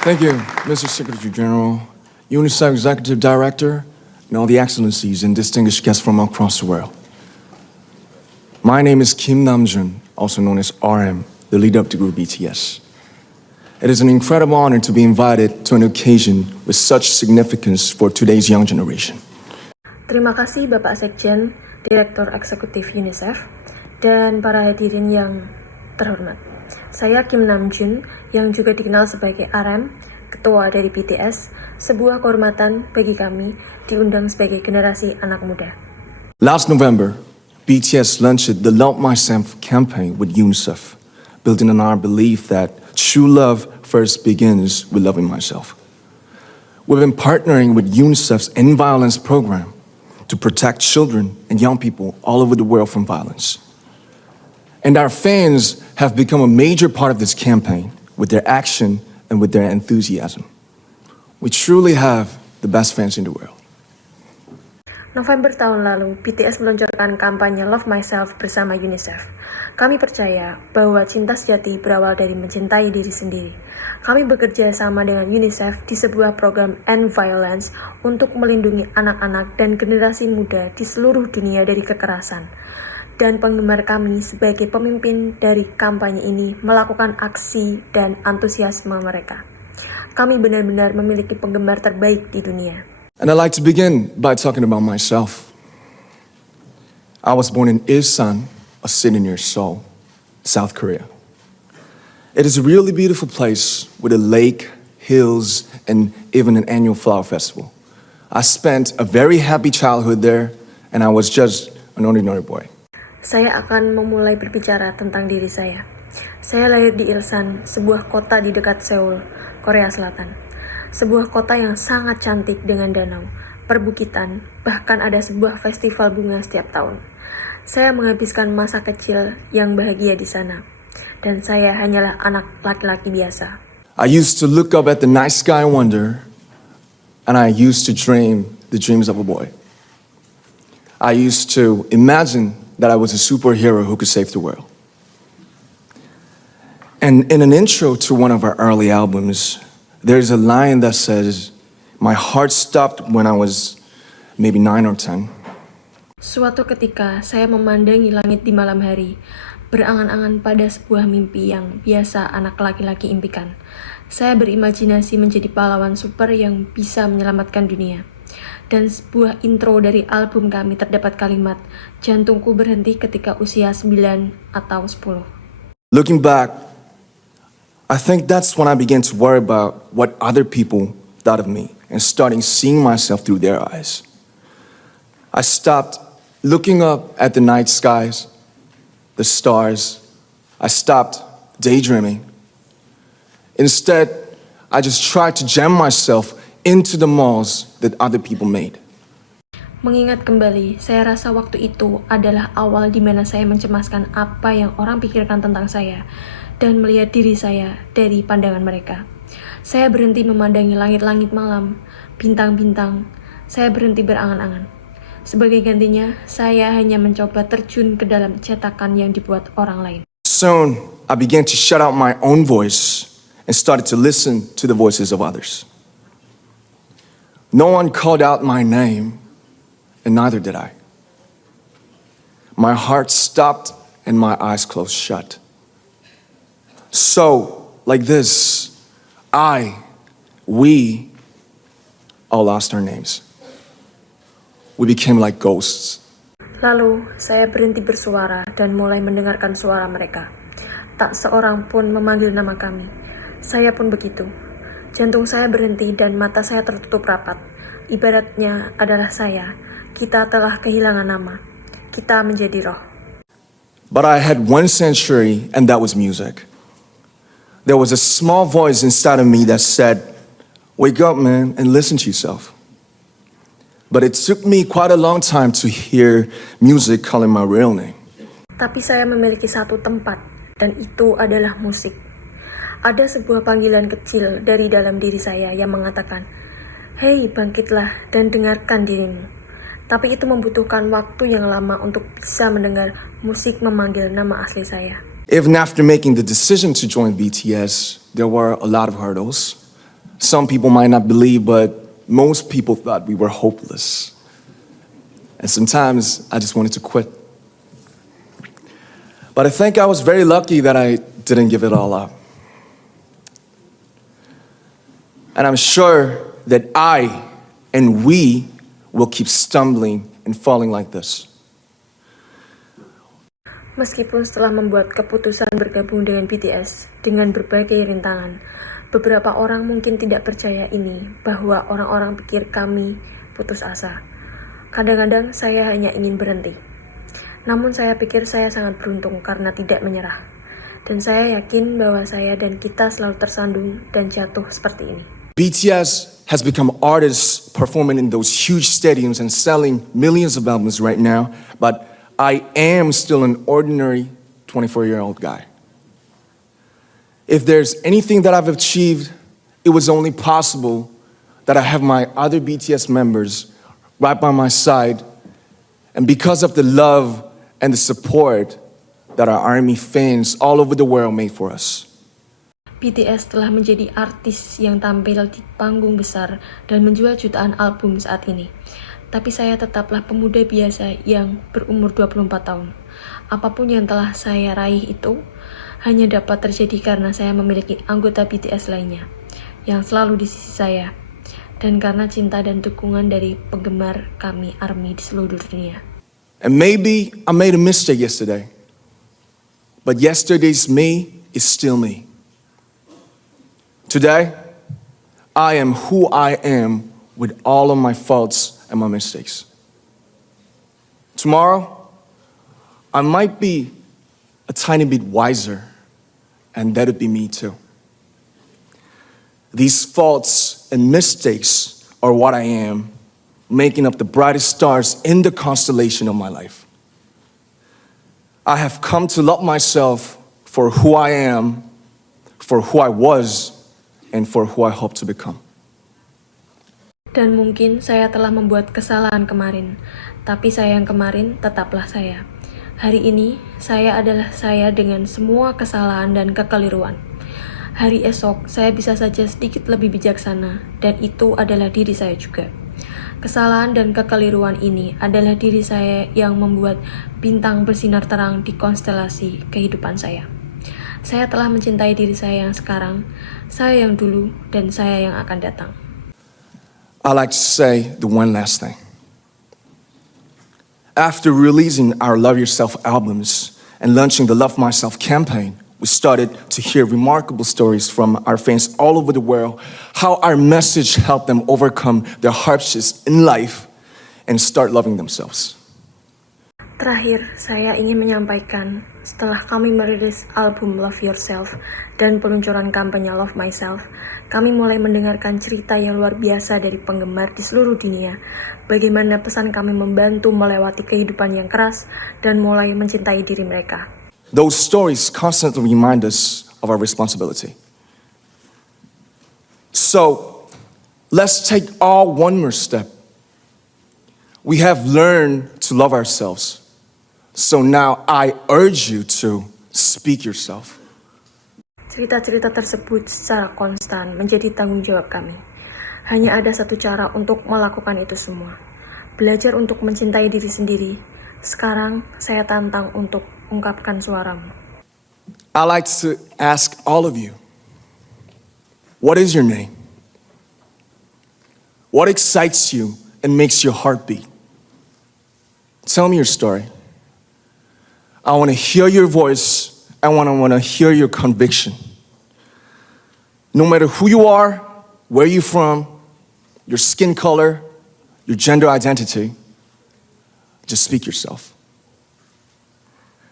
Thank you, Mr. Secretary General, UNICEF Executive Director, and all the excellencies and distinguished guests from across the world. My name is Kim Namjoon, also known as RM, the leader of the group BTS. It is an incredible honor to be invited to an occasion with such significance for today's young generation. Terima kasih Bapak Sekjen, Direktur Eksekutif UNICEF, dan para hadirin yang terhormat. Saya Kim Namjoon, yang juga dikenal sebagai RM, Ketua dari BTS, sebuah kehormatan bagi kami diundang sebagai generasi anak muda. Last November, BTS launched the Love Myself campaign with UNICEF, building on our belief that true love first begins with loving myself. We've been partnering with UNICEF's End Violence program to protect children and young people all over the world from violence. And our fans have become a major part of this campaign with their action and with their enthusiasm. We truly have the best fans in the world. November tahun lalu, BTS meluncurkan kampanye Love Myself bersama UNICEF. Kami percaya bahwa cinta sejati berawal dari mencintai diri sendiri. Kami bekerja sama dengan UNICEF di sebuah program End Violence untuk melindungi anak-anak dan generasi muda di seluruh dunia dari kekerasan. Dan penggemar kami sebagai pemimpin dari kampanye ini melakukan aksi dan antusiasme mereka. Kami benar-benar memiliki penggemar terbaik di dunia. And I'd like to begin by talking about myself. I was born in Ilsan, a city near Seoul, South Korea. It is a really beautiful place with a lake, hills, and even an annual flower festival. I spent a very happy childhood there, and I was just an ordinary boy. Saya akan memulai berbicara tentang diri saya. Saya lahir di Ilsan, sebuah kota di dekat Seoul, Korea Selatan. Sebuah kota yang sangat cantik dengan danau, perbukitan, bahkan ada sebuah festival bunga setiap tahun. Saya menghabiskan masa kecil yang bahagia di sana, dan saya hanyalah anak laki-laki biasa. I used to look up at the night sky and wonder, and I used to dream the dreams of a boy. I used to imagine that I was a superhero who could save the world. And in an intro to one of our early albums, there's a line that says, "My heart stopped when I was maybe 9 or 10. Suatu ketika, saya memandangi langit di malam hari, berangan-angan pada sebuah mimpi yang biasa anak laki-laki impikan. Saya berimajinasi menjadi pahlawan super yang bisa menyelamatkan dunia. Dan sebuah intro dari album kami terdapat kalimat, jantungku berhenti ketika usia 9 atau 10. Looking back, I think that's when I began to worry about what other people thought of me and starting seeing myself through their eyes. I stopped looking up at the night skies, the stars. I stopped daydreaming. Instead, I just tried to jam myself into the malls that other people made. Mengingat kembali, saya rasa waktu itu adalah awal di mana saya mencemaskan apa yang orang pikirkan tentang saya dan melihat diri saya dari pandangan mereka. Saya berhenti memandangi langit-langit malam, bintang-bintang. Saya berhenti berangan-angan. Sebagai gantinya, saya hanya mencoba terjun ke dalam cetakan yang dibuat orang lain. Soon, I began to shut out my own voice and started to listen to the voices of others. No one called out my name, and neither did I. My heart stopped and my eyes closed shut. So, like this, we all lost our names. We became like ghosts. Lalu, saya berhenti bersuara dan mulai mendengarkan suara mereka. Tak seorang pun memanggil nama kami. Saya pun begitu. Jantung saya berhenti dan mata saya tertutup rapat. Ibaratnya adalah saya. Kita telah kehilangan nama. Kita menjadi roh. But I had one sanctuary, and that was music. There was a small voice inside of me that said, "Wake up, man, and listen to yourself." But it took me quite a long time to hear music calling my real name. Tapi saya memiliki satu tempat, dan itu adalah musik. Ada sebuah panggilan kecil dari dalam diri saya yang mengatakan, "Hei, bangkitlah dan dengarkan dirimu." Tapi itu membutuhkan waktu yang lama untuk bisa mendengar musik memanggil nama asli saya. Even after making the decision to join BTS, there were a lot of hurdles. Some people might not believe, but most people thought we were hopeless. And sometimes I just wanted to quit. But I think I was very lucky that I didn't give it all up. And I'm sure that I and we will keep stumbling and falling like this. Meskipun setelah membuat keputusan bergabung dengan BTS dengan berbagai rintangan, beberapa orang mungkin tidak percaya ini bahwa orang-orang pikir kami putus asa. Kadang-kadang saya hanya ingin berhenti. Namun saya pikir saya sangat beruntung karena tidak menyerah. Dan saya yakin bahwa saya dan kita selalu tersandung dan jatuh seperti ini. BTS has become artists performing in those huge stadiums and selling millions of albums right now, but I am still an ordinary 24-year-old guy. If there's anything that I've achieved, it was only possible that I have my other BTS members right by my side, and because of the love and the support that our ARMY fans all over the world made for us. BTS telah menjadi artis yang tampil di panggung besar dan menjual jutaan album saat ini. Tapi saya tetaplah pemuda biasa yang berumur 24 tahun. Apapun yang telah saya raih itu hanya dapat terjadi karena saya memiliki anggota BTS lainnya yang selalu di sisi saya, dan karena cinta dan dukungan dari penggemar kami ARMY di seluruh dunia. And maybe I made a mistake yesterday, but yesterday's me is still me. Today, I am who I am with all of my faults and my mistakes. Tomorrow, I might be a tiny bit wiser, and that'd be me too. These faults and mistakes are what I am, making up the brightest stars in the constellation of my life. I have come to love myself for who I am, for who I was, and for who I hope to become. Dan mungkin saya telah membuat kesalahan kemarin, tapi saya yang kemarin tetaplah saya. Hari ini, saya adalah saya dengan semua kesalahan dan kekeliruan. Hari esok, saya bisa saja sedikit lebih bijaksana, dan itu adalah diri saya juga. Kesalahan dan kekeliruan ini adalah diri saya yang membuat bintang bersinar terang di konstelasi kehidupan saya. Saya telah mencintai diri saya yang sekarang, saya yang dulu, dan saya yang akan datang. I like to say the one last thing. After releasing our Love Yourself albums and launching the Love Myself campaign, we started to hear remarkable stories from our fans all over the world, how our message helped them overcome their hardships in life and start loving themselves. Terakhir, saya ingin menyampaikan, setelah kami merilis album Love Yourself dan peluncuran kampanye Love Myself, kami mulai mendengarkan cerita yang luar biasa dari penggemar di seluruh dunia, bagaimana pesan kami membantu melewati kehidupan yang keras dan mulai mencintai diri mereka. Those stories constantly remind us of our responsibility. So, let's take all one more step. We have learned to love ourselves. So now I urge you to speak yourself. Cerita-cerita tersebut secara konstan menjadi tanggung jawab kami. Hanya ada satu cara untuk melakukan itu semua. Belajar untuk mencintai diri sendiri. Sekarang saya tantang untuk ungkapkan suaramu. I like to ask all of you, what is your name? What excites you and makes your heart beat? Tell me your story. I want to hear your voice. I want to hear your conviction. No matter who you are, where you're from, your skin color, your gender identity, just speak yourself.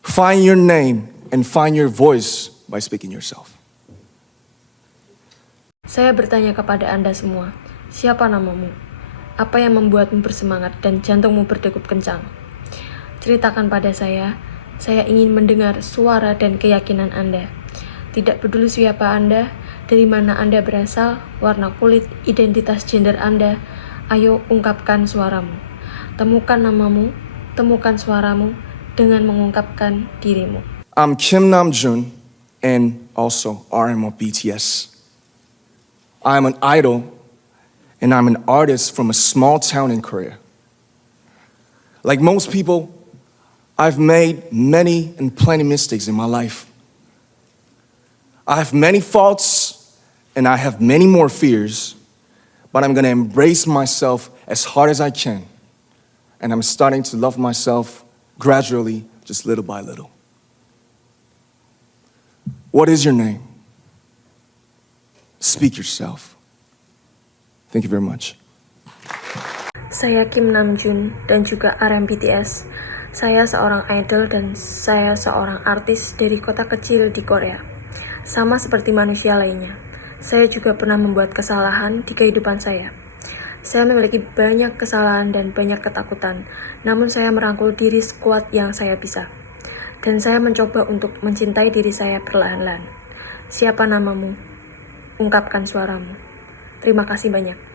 Find your name and find your voice by speaking yourself. Saya bertanya kepada Anda semua, siapa namamu? Apa yang membuatmu bersemangat dan jantungmu berdegup kencang? Ceritakan pada saya ingin mendengar suara dan keyakinan Anda. Tidak peduli siapa Anda, dari mana Anda berasal, warna kulit, identitas gender Anda, ayo ungkapkan suaramu. Temukan namamu, temukan suaramu dengan mengungkapkan dirimu. I'm Kim Namjoon and also RM of BTS. I'm an idol, and I'm an artist from a small town in Korea. Like most people, I've made many and plenty mistakes in my life. I have many faults, and I have many more fears, but I'm gonna embrace myself as hard as I can, and I'm starting to love myself gradually, just little by little. What is your name? Speak yourself. Thank you very much. Saya Kim Namjoon dan juga RM BTS. Saya seorang idol dan saya seorang artis dari kota kecil di Korea. Sama seperti manusia lainnya, saya juga pernah membuat kesalahan di kehidupan saya. Saya memiliki banyak kesalahan dan banyak ketakutan, namun saya merangkul diri sekuat yang saya bisa. Dan saya mencoba untuk mencintai diri saya perlahan-lahan. Siapa namamu? Ungkapkan suaramu. Terima kasih banyak.